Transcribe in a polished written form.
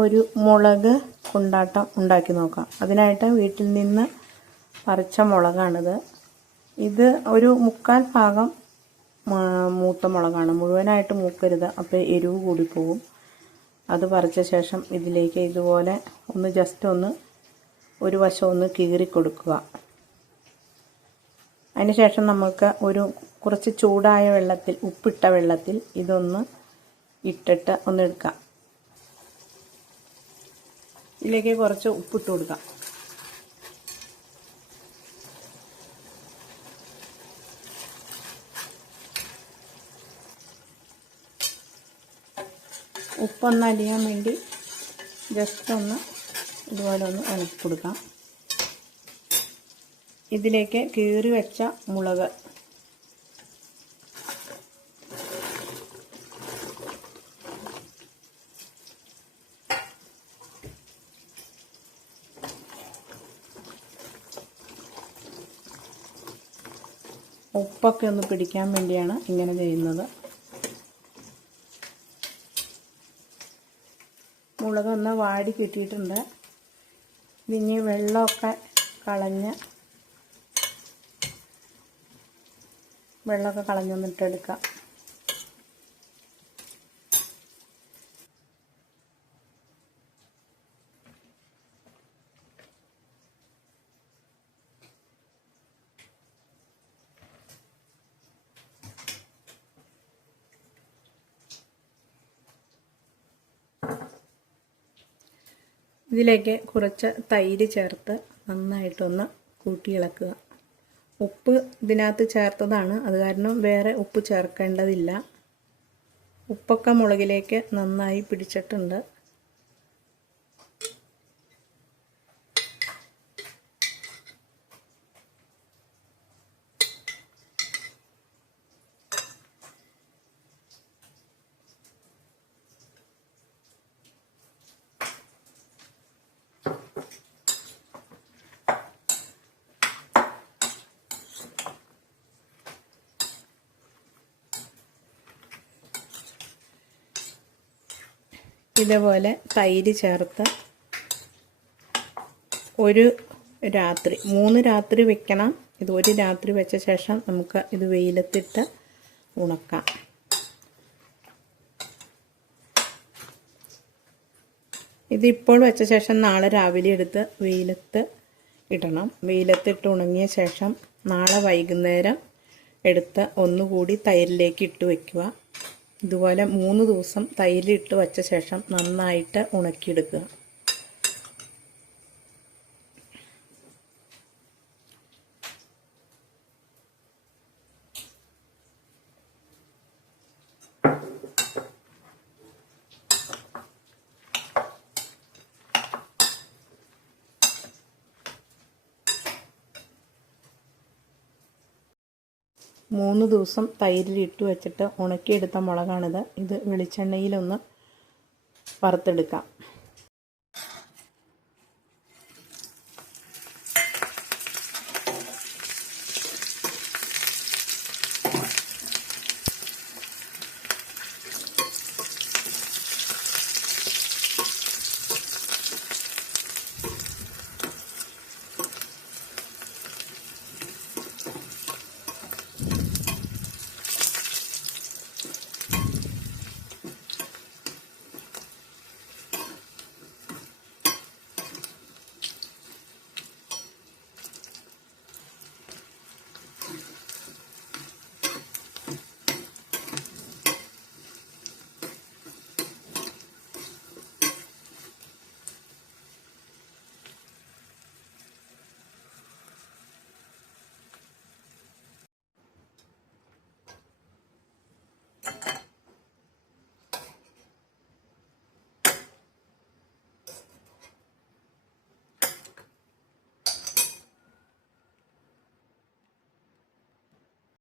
ഒരു മുളക് കൊണ്ടാട്ടം ഉണ്ടാക്കി നോക്കാം. അതിനായിട്ട് വീട്ടിൽ നിന്ന് പറിച്ച മുളകാണിത്. ഇത് ഒരു 1/4 ഭാഗം മൂത്ത മുളകാണ്. മുഴുവനായിട്ട് മൂക്കരുത്, അപ്പോൾ എരിവ് കൂടിപ്പോകും. അത് പറിച്ച ശേഷം ഇതിലേക്ക് ഇതുപോലെ ഒന്ന് ജസ്റ്റ് ഒന്ന് ഒരു വശം ഒന്ന് കീറി കൊടുക്കുക. അതിനുശേഷം നമുക്ക് കുറച്ച് ചൂടായ വെള്ളത്തിൽ, ഉപ്പിട്ട വെള്ളത്തിൽ ഇതൊന്ന് ഇട്ടിട്ട് ഒന്ന് എടുക്കാം. ഇതിലേക്ക് കുറച്ച് ഉപ്പിട്ട് കൊടുക്കാം. ഉപ്പൊന്ന് അലിയാൻ വേണ്ടി ജസ്റ്റ് ഒന്ന് ഇതുപോലെ ഒന്ന് ഇളക്കി കൊടുക്കാം. ഇതിലേക്ക് കീറി വെച്ച മുളക് ഉപ്പൊക്കെ ഒന്ന് പിടിക്കാൻ വേണ്ടിയാണ് ഇങ്ങനെ ചെയ്യുന്നത്. മുളകൊന്ന് വാടി കിട്ടിയിട്ടുണ്ട്. ഇനി വെള്ളമൊക്കെ കളഞ്ഞൊന്നിട്ടെടുക്കാം. ഇതിലേക്ക് കുറച്ച് തൈര് ചേർത്ത് നന്നായിട്ടൊന്ന് കൂട്ടി ഇളക്കുക. ഉപ്പ് ഇതിനകത്ത് ചേർത്തതാണ്, അത് കാരണം വേറെ ഉപ്പ് ചേർക്കേണ്ടതില്ല. ഉപ്പൊക്കെ മുളകിലേക്ക് നന്നായി പിടിച്ചിട്ടുണ്ട്. ഇതേപോലെ തൈര് ചേർത്ത് ഒരു രാത്രി, 3 രാത്രി വെക്കണം. ഇത് ഒരു രാത്രി വെച്ച ശേഷം നമുക്ക് ഇത് വെയിലത്തിട്ട് ഉണക്കാം. ഇതിപ്പോൾ വെച്ച ശേഷം നാളെ രാവിലെ എടുത്ത് വെയിലത്ത് ഇടണം. വെയിലത്തിട്ട് ഉണങ്ങിയ ശേഷം നാളെ വൈകുന്നേരം എടുത്ത് ഒന്നുകൂടി തൈരിലേക്ക് ഇട്ട് വയ്ക്കുക. ഇതുപോലെ 3 ദിവസം തൈരിലിട്ട് വച്ച ശേഷം നന്നായിട്ട് ഉണക്കിയെടുക്കുക. മൂന്ന് ദിവസം തൈരിലിട്ട് വെച്ചിട്ട് ഉണക്കിയെടുത്ത മുളകാണിത്. ഇത് വെളിച്ചെണ്ണയിലൊന്ന് വറുത്തെടുക്കാം.